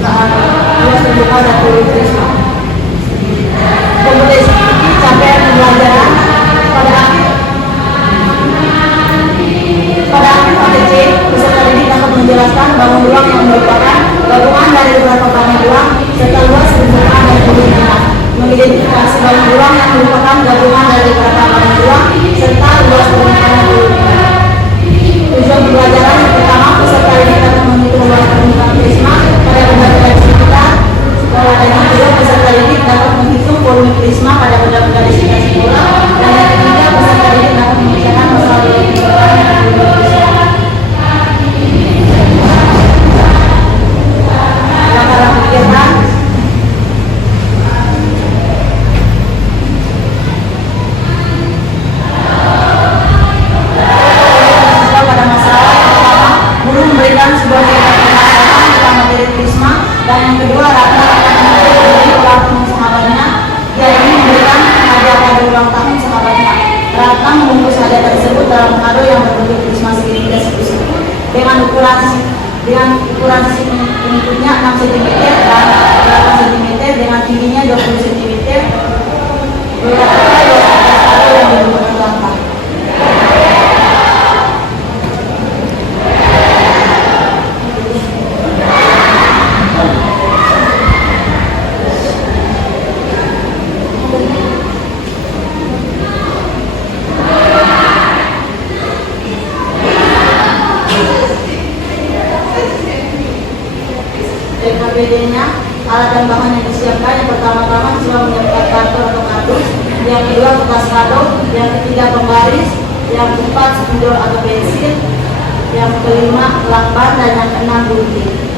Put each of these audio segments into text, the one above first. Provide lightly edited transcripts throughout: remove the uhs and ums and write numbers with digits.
luas terbuka dan tulisme. Kemudian capaian pembelajaran pada akhir ATC, peserta didik dapat menjelaskan bangun ruang yang merupakan gabungan dari beberapa bangun ruang serta luas permukaan dan kebutuhan. Mengidentifikasi bangun ruang yang merupakan gabungan dari beberapa bangun ruang serta luas permukaan dan kebutuhan. Tujuan pembelajaran yang pertama, peserta didik dapat menghitung luas permukaan prisma pada benda-benda di sekitar sekolah, dan yang kedua, peserta didik dapat menghitung volume prisma pada benda-benda di sekitar sekolah, dan yang ketiga, peserta didik dapat mengerjakan masalah permukaan dan volume prisma. Laporan kegiatan. Pada masalah yang pertama, guru memberikan sebuah permasalahan tentang materi prisma, dan yang kedua, Ratna akan menjadi ulang tahun sahabatnya. Dia ingin memberikan hadiah pada ulang tahun sahabatnya. Ratna membungkus hadiah tersebut dalam kado yang berbentuk prisma segitiga siku-siku dengan ukuran pengikutnya 6 cm dan 8 cm dengan tingginya 20 cm. Beberapa kado yang berbentuk langkah. BD-nya, alat dan bahan yang disiapkan. Yang pertama-tama siswa menyiapkan karton atau kardus, yang kedua kertas kado, yang ketiga pembaris, yang keempat spidol atau pensil, yang kelima lakban, dan yang keenam gunting.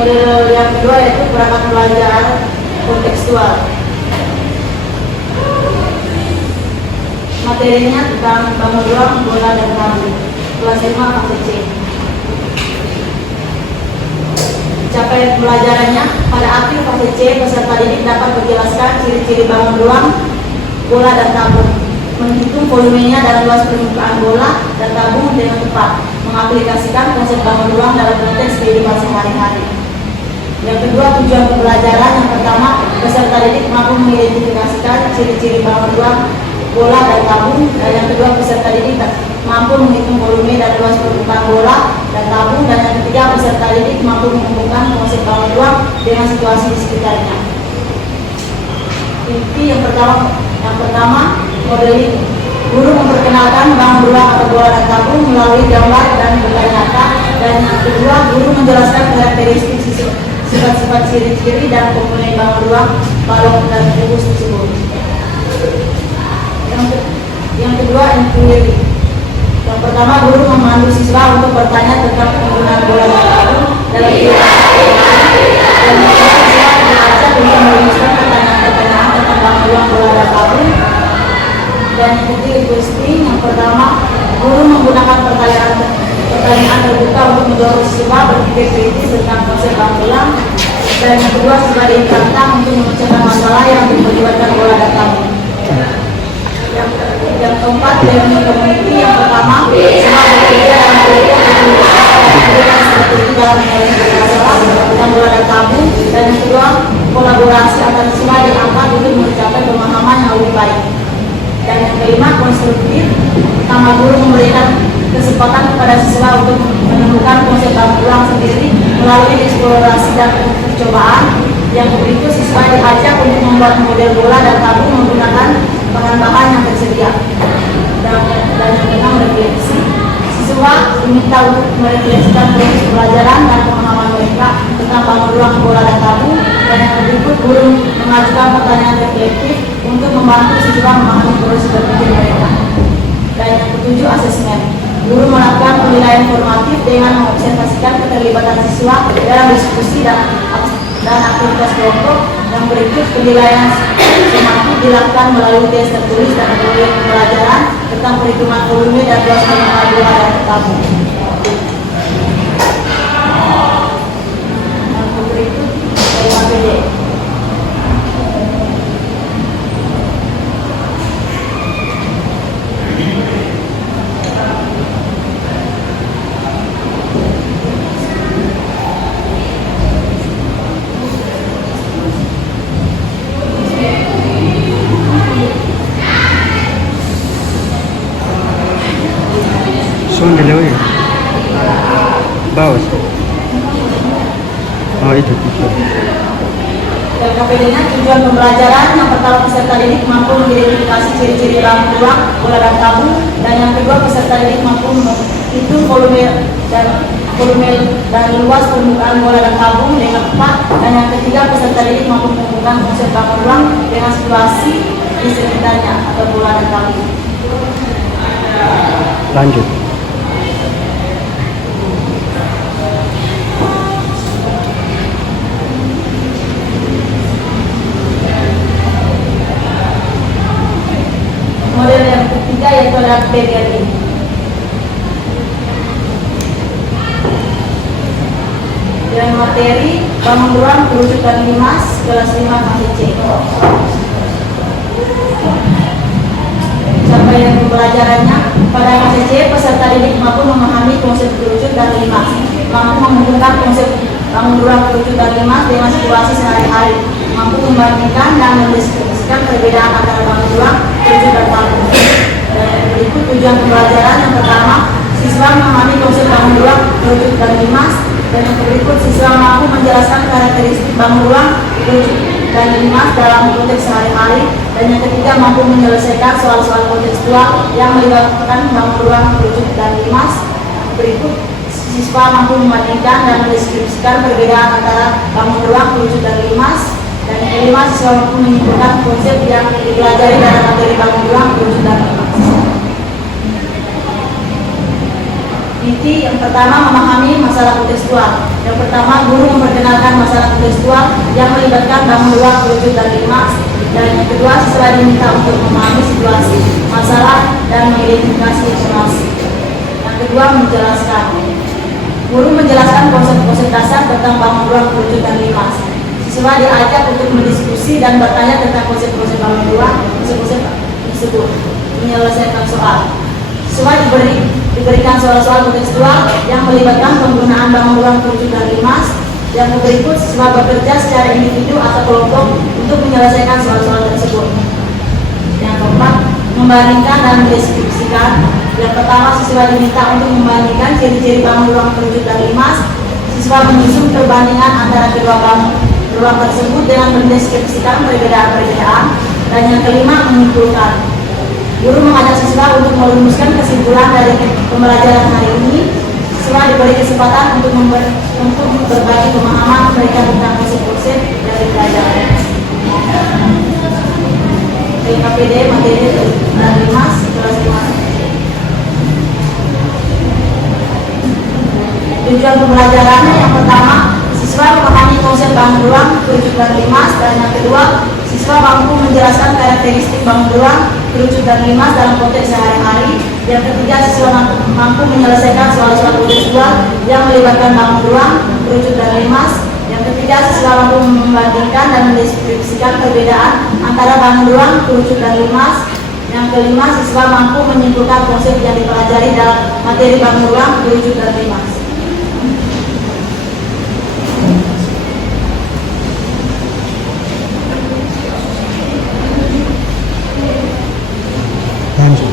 Model yang kedua yaitu perangkat belajar kontekstual. Materinya tentang bangun ruang, bola, dan tabung. Kelas 5 ATC. Capaian pembelajarannya, pada akhir ATC peserta didik dapat menjelaskan ciri-ciri bangun ruang, bola, dan tabung, menghitung volumenya dan luas permukaan bola dan tabung dengan tepat, mengaplikasikan konsep bangun ruang dalam konteks kehidupan sehari-hari. Yang kedua, tujuan pembelajaran. Yang pertama, peserta didik mampu mengidentifikasikan ciri-ciri bangun ruang, bola, dan tabung, dan yang kedua, peserta didik mampu menghitung volume dan luas permukaan bola dan tabung, dan yang ketiga, peserta didik mampu menghubungkan konsep bangun ruang dengan situasi di sekitarnya. Inti yang pertama modeling. Guru memperkenalkan bangun ruang atau bola dan tabung melalui gambar dan benda nyata, dan yang kedua, guru menjelaskan karakteristik sifat-sifat ciri-ciri dan komponen bangun ruang, balok, dan kubus tersebut. Yang kedua, inquiry. Yang pertama, guru memandu siswa untuk bertanya tentang penggunaan bola dan tabung dalam kehidupan sehari-hari, dan yang kedua, siswa diajak untuk merumuskan pertanyaan-pertanyaan tentang bangun ruang, bola, dan tabung. Dan yang ketiga, questioning. Yang pertama, guru menggunakan pertanyaan terbuka untuk mendorong siswa berpikir kritis tentang konsep bangun ruang, dan yang kedua, siswa ditantang untuk memecahkan masalah yang melibatkan bola dan tabung. Yang keempat, learning community. Yang pertama, siswa bekerja dalam kelompok untuk menggunakan strategi dalam menyelesaikan masalah tentang bola dan tabung, dan yang kedua, kolaborasi antar siswa diangkat untuk mencapai pemahaman yang lebih baik. Dan yang kelima, konstruktif. Pertama, guru memberikan kesempatan kepada siswa untuk menemukan konsep bangun ruang sendiri melalui eksplorasi dan percobaan. Yang berikut, siswa diajak untuk membuat model bola dan tabung menggunakan bahan-bahan yang tersedia. Dan yang keenam, refleksi. Siswa diminta untuk merefleksikan proses pembelajaran dan pemahaman mereka tentang bangun ruang, bola, dan tabung. Dan yang berikut, guru mengajukan pertanyaan reflektif untuk membantu siswa memahami proses berpikir mereka. Dan yang ketujuh, asesmen. Guru melakukan penilaian formatif dengan mengobservasikan keterlibatan siswa dalam diskusi dan aktivitas kelompok. Yang berikut, penilaian formatif dilakukan melalui tes tertulis dan proyek pembelajaran tentang perhitungan volume dan luas permukaan bola dan tabung. Yang LKPD-nya tujuan pembelajaran yang pertama peserta didik mampu mengidentifikasi ciri-ciri bahan ruang, bola dan tabung, dan yang kedua peserta didik mampu menghitung volume dan luas permukaan bola dan tabung dengan tepat, dan yang ketiga peserta didik mampu menghubungkan konsep bahan ruang dengan situasi di sekitarnya atau bola dan tabung. Lanjut. Model yang ketiga yaitu adalah PGRI. Dan materi bangun ruang perujukan limas kelas 5 fase C. Capaian pembelajarannya pada fase C peserta didik mampu memahami konsep perujuk dan limas, mampu menghubungkan konsep bangun ruang perujuk dan limas dengan situasi sehari-hari, mampu membandingkan dan mendeskripsikan perbedaan antara bangun ruang perujuk dan tabung. Dan berikut tujuan pembelajaran. Yang pertama, siswa memahami konsep bangun ruang perujuk dan limas. Dan yang berikut, siswa mampu menjelaskan karakteristik bangun ruang perujuk dan limas dalam konteks sehari-hari. Dan yang ketiga, mampu menyelesaikan soal-soal kontekstual yang melibatkan bangun ruang perujuk dan limas. Berikut, siswa mampu membandingkan dan mendeskripsikan perbedaan antara bangun ruang perujuk dan limas. Dan yang kelima, siswa mampu menyimpulkan konsep yang dipelajari dalam materi bangun ruang perujuk dan limas. Inti yang pertama, memahami masalah kontekstual. Yang pertama, guru memperkenalkan masalah kontekstual yang melibatkan bangun ruang perujuk dan limas. Dan yang kedua, siswa diminta untuk memahami situasi, masalah, dan mengidentifikasi informasi. Yang kedua, menjelaskan. Guru menjelaskan konsep-konsep dasar tentang bangun ruang perujuk dan limas. Siswa diajak untuk mendiskusi dan bertanya tentang konsep-konsep bangun ruang, konsep-konsep tersebut, menyelesaikan soal. Siswa diberikan soal-soal kontekstual yang melibatkan penggunaan bangun ruang perujuk dan limas. Yang berikut, siswa bekerja secara individu atau kelompok untuk menyelesaikan soal-soal tersebut. Yang keempat, membandingkan dan mendeskripsikan. Yang pertama, siswa diminta untuk membandingkan ciri-ciri bangun ruang perujuk dan limas. Siswa menyusun perbandingan antara kedua bangun ruang tersebut dengan mendeskripsikan perbedaan-perbedaan. Dan yang kelima, menyimpulkan. Guru mengajak siswa untuk merumuskan kesimpulan dari pembelajaran hari ini. Siswa diberi kesempatan untuk berbagi pemahaman mereka tentang konsep-konsep yang dipelajari. LKPD materi dan limas kelas 5. Tujuan pembelajarannya yang pertama, siswa memahami konsep bangun ruang perujuk dan limas. Dan yang kedua, siswa mampu menjelaskan karakteristik bangun ruang perujuk dan limas dalam konteks sehari-hari. Yang ketiga, siswa mampu menyelesaikan soal-soal kontekstual yang melibatkan bangun ruang perujuk dan limas. Yang ketiga, siswa mampu membandingkan dan mendeskripsikan perbedaan antara bangun ruang perujuk dan limas. Yang kelima, siswa mampu menyimpulkan konsep yang dipelajari dalam materi bangun ruang perujuk dan limas. Lanjut.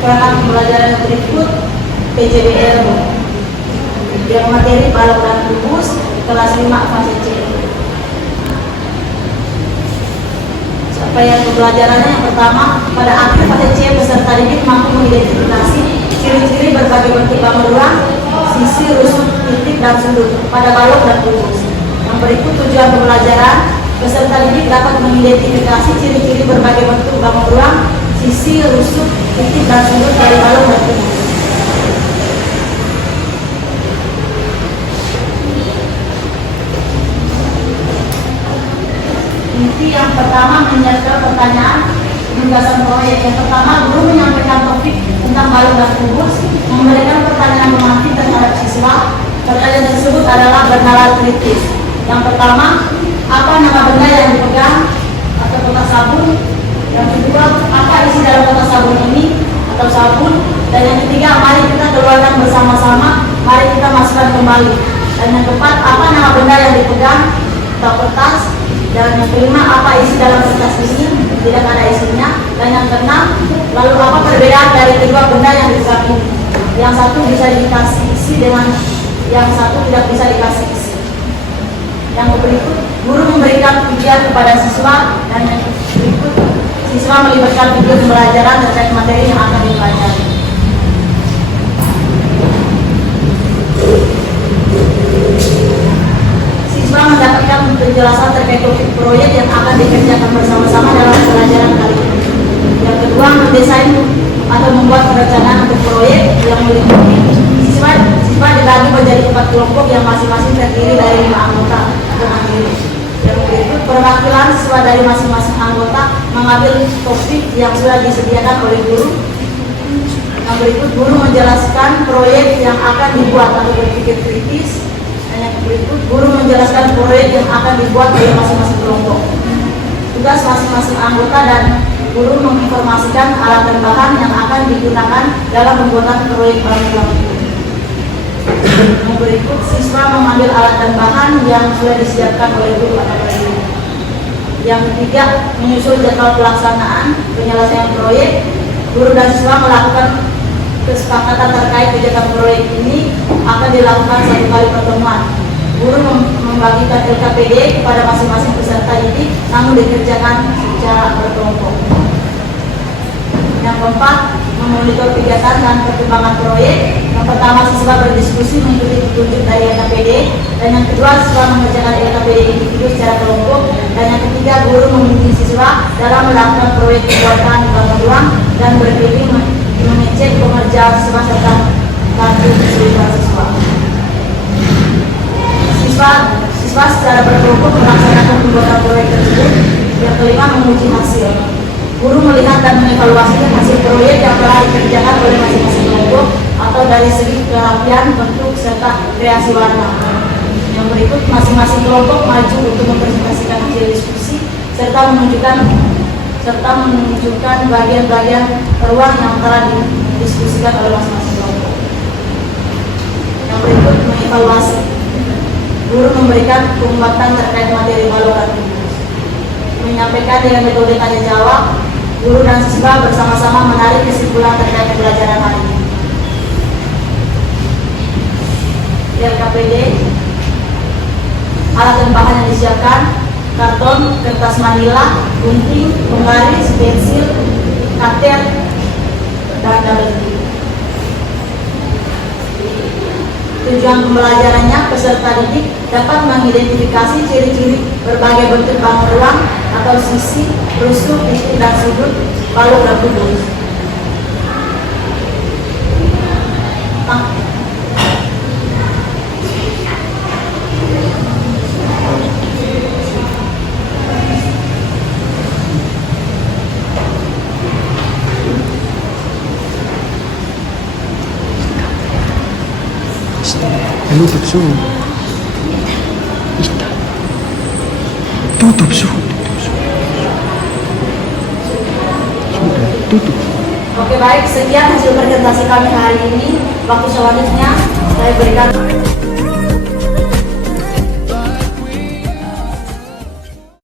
Perangkat pembelajaran berikut PJBL yang materi balok dan kubus kelas 5 fase C. Capaian pembelajarannya yang pertama, pada akhir fase C peserta didik mampu mengidentifikasi ciri-ciri berbagai bentuk bangun ruang, sisi, rusuk, titik, dan sudut pada balok dan kubus. Yang berikut tujuan pembelajaran, peserta didik dapat mengidentifikasi ciri-ciri berbagai bentuk bangun ruang, sisi, rusuk, titik, dan sudut dari balok dan kubus. Inti yang pertama, menyiapkan pertanyaan penugasan proyek. Yang pertama, guru menyampaikan topik tentang balok dan kubus, memberikan pertanyaan pemantik terhadap siswa. Pertanyaan tersebut adalah bernalar kritis. Yang pertama, apa nama benda yang dipegang atau kotak sabun? Yang kedua, apa isi dalam kotak sabun ini atau sabun? Dan yang ketiga, mari kita keluarkan bersama-sama, mari kita masukkan kembali. Dan yang keempat, apa nama benda yang dipegang atau kertas? Dan yang kelima, apa isi dalam kertas ini? Tidak ada isinya. Dan yang keenam, lalu apa perbedaan dari kedua benda yang dibuka ini? Yang satu bisa dikasih isi dengan yang satu tidak bisa dikasih isi. Yang berikut, guru memberikan ujian kepada siswa, dan yang berikut, siswa melibatkan video pembelajaran terkait materi yang akan dipelajari. Siswa mendapatkan penjelasan terkait topik proyek yang akan dikerjakan bersama-sama dalam pelajaran kali ini. Yang kedua, mendesain atau membuat perencanaan untuk proyek yang meliputi siswa dibagi menjadi 4 kelompok yang masing-masing terdiri dari 5 anggota dan akhiri. Yang berikut, perwakilan siswa dari masing-masing anggota mengambil topik yang sudah disediakan oleh guru. Yang berikut, guru menjelaskan proyek yang akan dibuat atau berpikir kritis. Dan yang berikut, guru menjelaskan proyek yang akan dibuat oleh masing-masing kelompok. Tugas masing-masing anggota dan guru menginformasikan alat dan bahan yang akan digunakan dalam pembuatan proyek bangunan itu. Yang berikut, siswa mengambil alat dan bahan yang sudah disiapkan oleh guru atau guru. Yang ketiga, menyusun jadwal pelaksanaan penyelesaian proyek. Guru dan siswa melakukan kesepakatan terkait kegiatan proyek ini akan dilakukan 1 kali pertemuan. Guru membagikan LKPD kepada masing-masing peserta didik, namun dikerjakan secara berkelompok. Yang keempat, memonitor kegiatan dan perkembangan proyek. Yang pertama, siswa berdiskusi mengikuti petunjuk dari LKPD, dan yang kedua, siswa mengerjakan LKPD individu secara kelompok, dan yang ketiga, guru membimbing siswa dalam melakukan proyek pembuatan bangunan ruang dan berkeliling mengecek pengerjaan siswa serta kartu kesulitan siswa. Siswa secara berkelompok melaksanakan pembuatan proyek tersebut. Yang kelima, menguji hasil. Guru melihat dan mengevaluasikan hasil proyek yang telah dikerjakan oleh masing-masing kelompok atau dari segi kerapian, bentuk, serta kreasi warna. Yang berikut, masing-masing kelompok maju untuk mempresentasikan hasil diskusi serta menunjukkan bagian-bagian ruang yang telah didiskusikan oleh masing-masing kelompok. Yang berikut, mengevaluasi. Guru memberikan penguatan terkait materi evaluatif, menyampaikan dengan metode tanya jawab. Guru dan siswa bersama-sama menarik kesimpulan terkait pembelajaran hari ini. LKPD, alat dan bahan yang disiapkan: karton, kertas manila, gunting, penggaris, pensil, kater, dan double. Tujuan pembelajarannya, peserta didik dapat mengidentifikasi ciri-ciri berbagai bentuk bangun ruang atau sisi, rusuk, titik, dan sudut, balok, dan kubus. Tutup suhu. Tutup suhu. Sudah, tutup. Oke, baik, sekian hasil presentasi kami hari ini. Waktu selanjutnya saya berikan